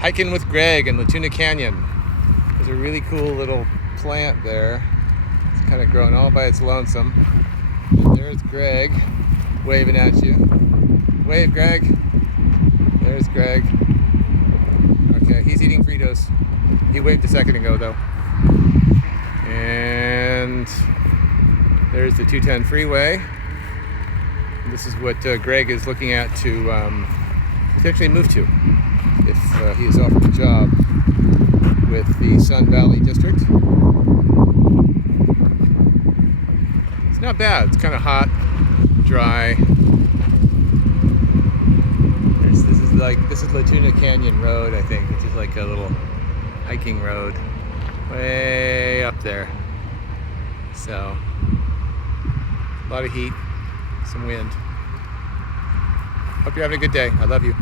Hiking with Greg in the Tuna Canyon. There's a really cool little plant there. It's kind of growing all by its lonesome. And there's Greg waving at you. Wave, Greg. There's Greg. Okay, he's eating Fritos. He waved a second ago though. And there's the 210 freeway. This is what Greg is looking at to potentially move to if he is offered a job with the Sun Valley District. It's not bad. It's kind of hot, dry. This is La Tuna Canyon Road, I think, which is like a little hiking road way up there. So a lot of heat, some wind. Hope you're having a good day. I love you.